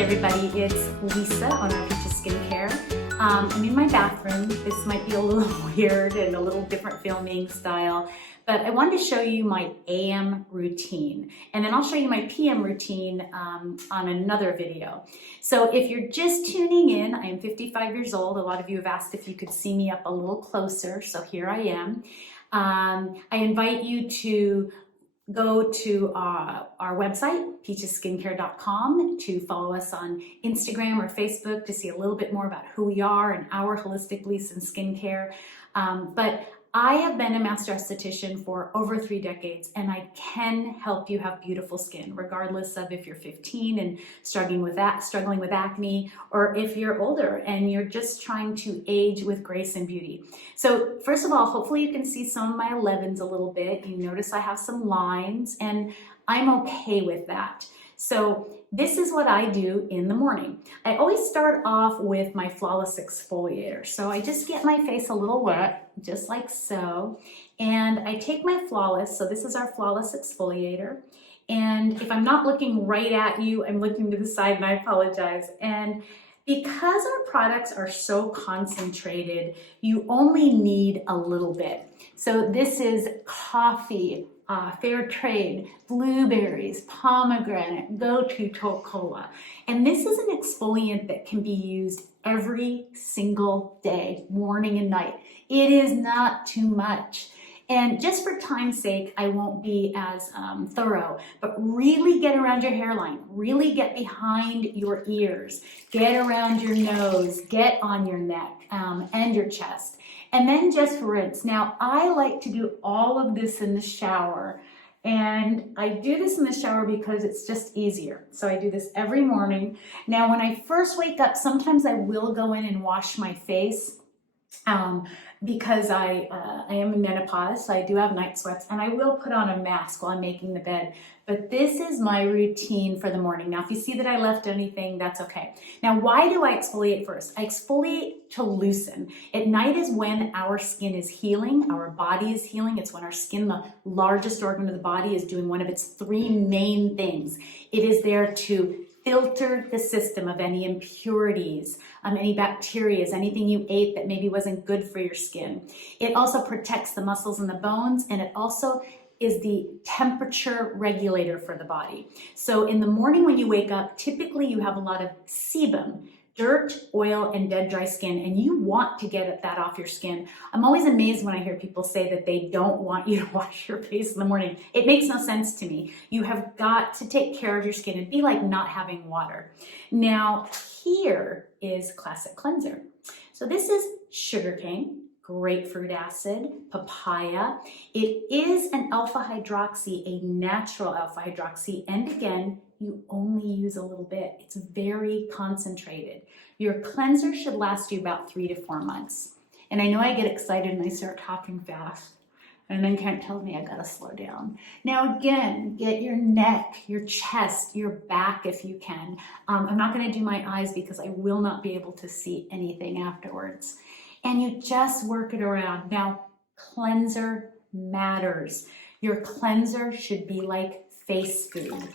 Hey everybody, it's Lisa on our Peaches Skincare. I'm in my bathroom. This might be a little weird and a little different filming style, but I wanted to show you my AM routine, and then I'll show you my PM routine on another video. So if you're just tuning in, I am 55 years old. A lot of you have asked if you could see me up a little closer, so here I am. I invite you to go to our website, peachesskincare.com, to follow us on Instagram or Facebook to see a little bit more about who we are and our holistic beliefs in skincare. But I have been a master esthetician for over 3 decades, and I can help you have beautiful skin, regardless of if you're 15 and struggling with acne, or if you're older and you're just trying to age with grace and beauty. So first of all, hopefully you can see some of my 11s a little bit. You notice I have some lines, and I'm okay with that. So this is what I do in the morning. I always start off with my flawless exfoliator. So I just get my face a little wet, just like so. And I take my flawless, so this is our flawless exfoliator. And if I'm not looking right at you, I'm looking to the side, and I apologize. And because our products are so concentrated, you only need a little bit. So this is coffee, fair trade, blueberries, pomegranate, go-to cola. And this is an exfoliant that can be used every single day, morning and night. It is not too much. And just for time's sake, I won't be as thorough, but really get around your hairline, really get behind your ears, get around your nose, get on your neck and your chest. And then just rinse. Now, I like to do all of this in the shower, and I do this in the shower because it's just easier. So I do this every morning. Now, when I first wake up, sometimes I will go in and wash my face because I am in menopause, so I do have night sweats, and I will put on a mask while I'm making the bed. But this is my routine for the morning. Now, if you see that I left anything, that's okay. Now, why do I exfoliate first? I exfoliate to loosen. At night is when our skin is healing, our body is healing. It's when our skin, the largest organ of the body, is doing one of its 3 main things. It is there to filter the system of any impurities, any bacteria, anything you ate that maybe wasn't good for your skin. It also protects the muscles and the bones, and it also is the temperature regulator for the body. So in the morning when you wake up, typically you have a lot of sebum, dirt, oil, and dead dry skin, and you want to get that off your skin. I'm always amazed when I hear people say that they don't want you to wash your face in the morning. It makes no sense to me. You have got to take care of your skin. It'd be like not having water. Now, here is classic cleanser. So this is sugarcane, grapefruit acid, papaya. It is an alpha hydroxy, a natural alpha hydroxy, and again, you only use a little bit. It's very concentrated. Your cleanser should last you about 3 to 4 months. And I know I get excited and I start talking fast, and then Kent tells me I gotta slow down. Now again, get your neck, your chest, your back if you can. I'm not gonna do my eyes because I will not be able to see anything afterwards. And you just work it around. Now, cleanser matters. Your cleanser should be like face food.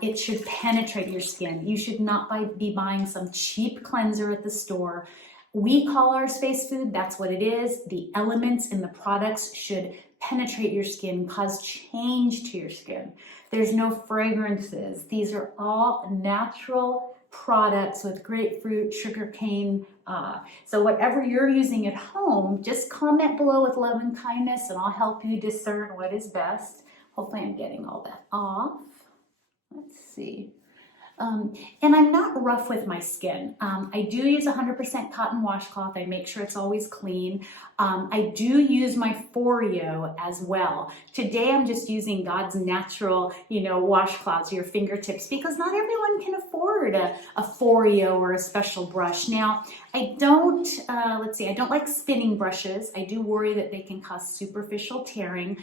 It should penetrate your skin. You should not be buying some cheap cleanser at the store. We call ours face food. That's what it is. The elements in the products should penetrate your skin, cause change to your skin. There's no fragrances. These are all natural products with grapefruit, sugarcane. So whatever you're using at home, just comment below with love and kindness, and I'll help you discern what is best. Hopefully I'm getting all that off. Let's see. And I'm not rough with my skin. I do use 100% cotton washcloth. I make sure it's always clean. I do use my Foreo as well. Today I'm just using God's natural, washcloths, your fingertips, because not everyone can afford a Foreo or a special brush. Now, I don't, I don't like spinning brushes. I do worry that they can cause superficial tearing.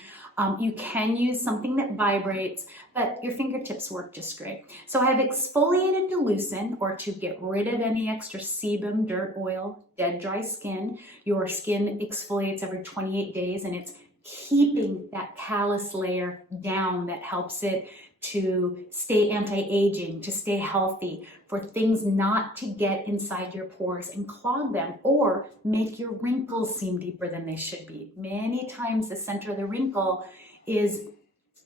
You can use something that vibrates, but your fingertips work just great. So I have exfoliated to loosen, or to get rid of any extra sebum, dirt, oil, dead, dry skin. Your skin exfoliates every 28 days, and it's keeping that callus layer down that helps it to stay anti-aging, to stay healthy, for things not to get inside your pores and clog them or make your wrinkles seem deeper than they should be. Many times the center of the wrinkle is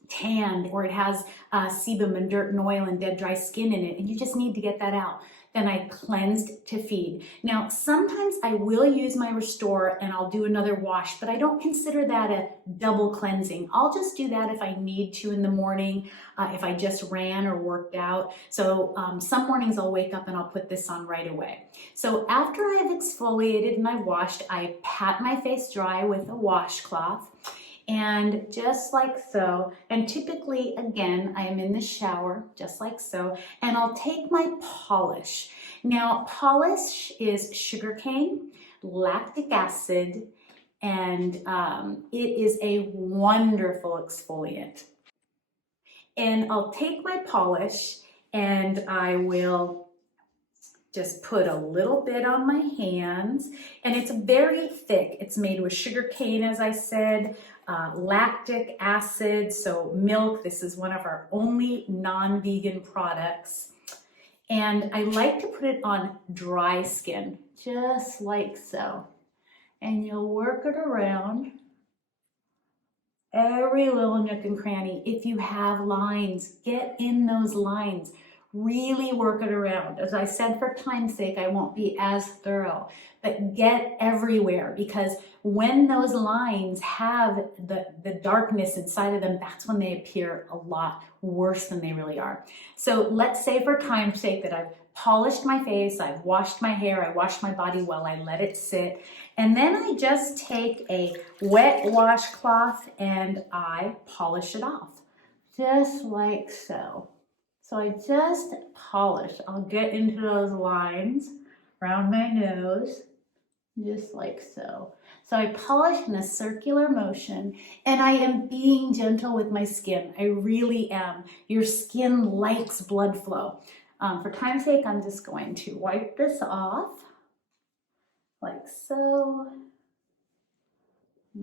tanned, or it has sebum and dirt and oil and dead dry skin in it, and you just need to get that out. Then I cleansed to feed. Now, sometimes I will use my Restore and I'll do another wash, but I don't consider that a double cleansing. I'll just do that if I need to in the morning, if I just ran or worked out. So some mornings I'll wake up and I'll put this on right away. So after I've exfoliated and I've washed, I pat my face dry with a washcloth. And just like so, and typically, again, I am in the shower, just like so, and I'll take my polish. Now, polish is sugarcane, lactic acid, and it is a wonderful exfoliant. And I'll take my polish and I will just put a little bit on my hands, and it's very thick. It's made with sugarcane, as I said, lactic acid, so milk. This is one of our only non-vegan products. And I like to put it on dry skin, just like so. And you'll work it around every little nook and cranny. If you have lines, get in those lines. Really work it around. As I said, for time's sake, I won't be as thorough, but get everywhere, because when those lines have the darkness inside of them, that's when they appear a lot worse than they really are. So let's say, for time's sake, that I've polished my face, I've washed my hair, I washed my body well, I let it sit, and then I just take a wet washcloth and I polish it off, just like so. So I just polish. I'll get into those lines around my nose, just like so. So I polish in a circular motion, and I am being gentle with my skin. I really am. Your skin likes blood flow. For time's sake, I'm just going to wipe this off, like so.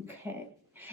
Okay.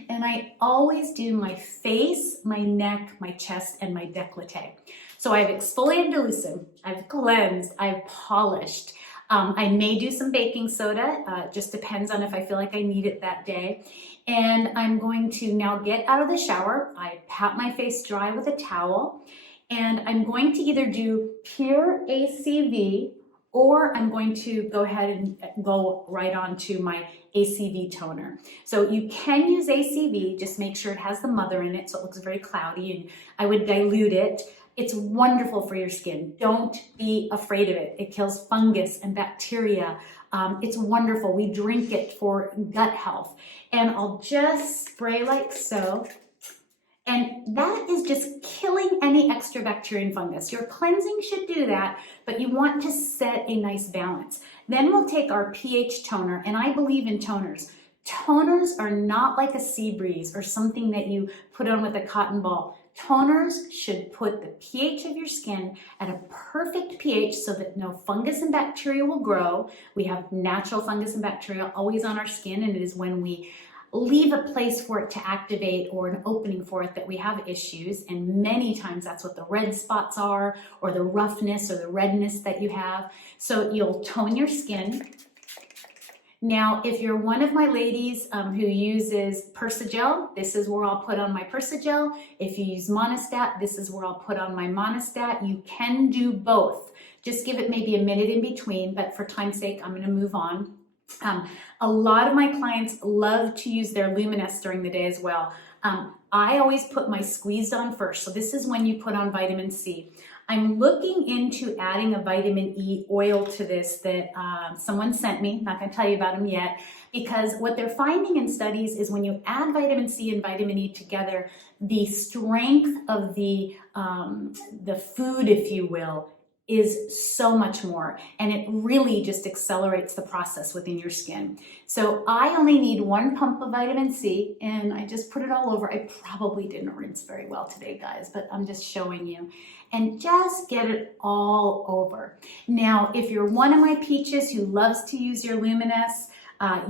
And I always do my face, my neck, my chest, and my décolleté. So I've exfoliated to loosen, I've cleansed, I've polished. I may do some baking soda, just depends on if I feel like I need it that day. And I'm going to now get out of the shower. I pat my face dry with a towel, and I'm going to either do pure ACV, or I'm going to go ahead and go right on to my ACV toner. So you can use ACV, just make sure it has the mother in it so it looks very cloudy, and I would dilute it. It's wonderful for your skin. Don't be afraid of it. It kills fungus and bacteria. It's wonderful. We drink it for gut health. And I'll just spray like so. And that is just killing any extra bacteria and fungus. Your cleansing should do that, but you want to set a nice balance. Then we'll take our pH toner, and I believe in toners. Toners are not like a sea breeze or something that you put on with a cotton ball. Toners should put the pH of your skin at a perfect pH so that no fungus and bacteria will grow. We have natural fungus and bacteria always on our skin, and it is when we leave a place for it to activate or an opening for it that we have issues, and many times that's what the red spots are, or the roughness or the redness that you have. So you'll tone your skin. Now, if you're one of my ladies who uses Persagel, this is where I'll put on my Persagel. If you use Monistat, this is where I'll put on my Monistat. You can do both. Just give it maybe a minute in between, but for time's sake, I'm gonna move on. A lot of my clients love to use their Luminescent during the day as well. I always put my squeezed on first. So this is when you put on vitamin C. I'm looking into adding a vitamin E oil to this that someone sent me. Not going to tell you about them yet, because what they're finding in studies is when you add vitamin C and vitamin E together, the strength of the food, if you will, is so much more, and it really just accelerates the process within your skin. So I only need 1 pump of vitamin C, and I just put it all over. I probably didn't rinse very well today, guys, but I'm just showing you. And just get it all over. Now, if you're one of my peaches who loves to use your Luminescent,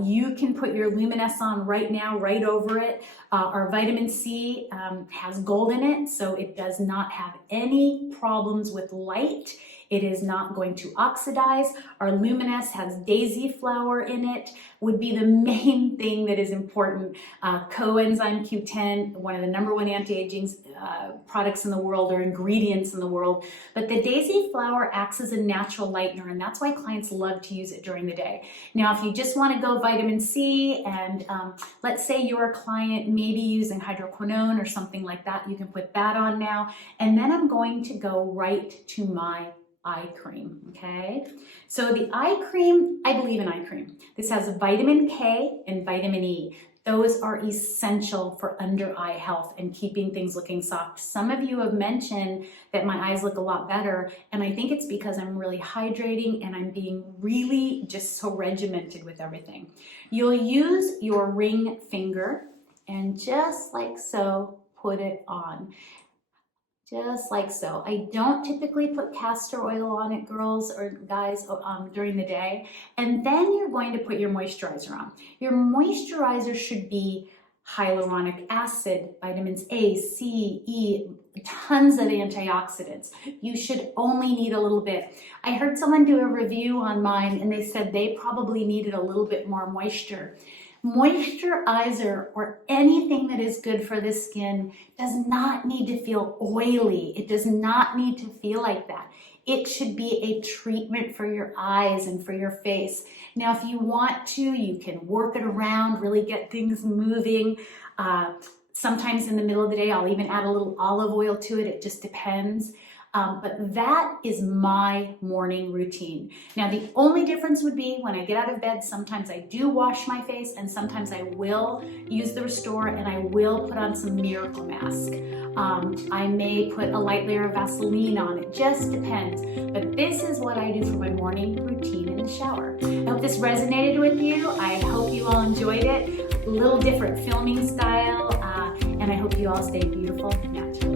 You can put your Luminescent on right now, right over it. Our vitamin C has gold in it, so it does not have any problems with light. It is not going to oxidize. Our Luminescent has daisy flower in it, would be the main thing that is important. Coenzyme Q10, one of the #1 anti-aging products in the world or ingredients in the world. But the daisy flower acts as a natural lightener, and that's why clients love to use it during the day. Now, if you just want to go vitamin C and let's say you're a client maybe using hydroquinone or something like that, you can put that on now. And then I'm going to go right to my eye cream, okay? So the eye cream, I believe in eye cream. This has vitamin K and vitamin E. Those are essential for under eye health and keeping things looking soft. Some of you have mentioned that my eyes look a lot better, and I think it's because I'm really hydrating and I'm being really just so regimented with everything. You'll use your ring finger and just like so, put it on. Just like so. I don't typically put castor oil on it, girls or guys, during the day. And then you're going to put your moisturizer on. Your moisturizer should be hyaluronic acid, vitamins A, C, E, tons of antioxidants. You should only need a little bit. I heard someone do a review on mine and they said they probably needed a little bit more moisture. Moisturizer or anything that is good for the skin does not need to feel oily. It does not need to feel like that. It should be a treatment for your eyes and for your face. Now, if you want to, you can work it around, really get things moving. Sometimes in the middle of the day, I'll even add a little olive oil to it. It just depends. But that is my morning routine. Now, the only difference would be when I get out of bed, sometimes I do wash my face and sometimes I will use the Restore and I will put on some Miracle Mask. I may put a light layer of Vaseline on. It just depends. But this is what I do for my morning routine in the shower. I hope this resonated with you. I hope you all enjoyed it. A little different filming style. And I hope you all stay beautiful and natural.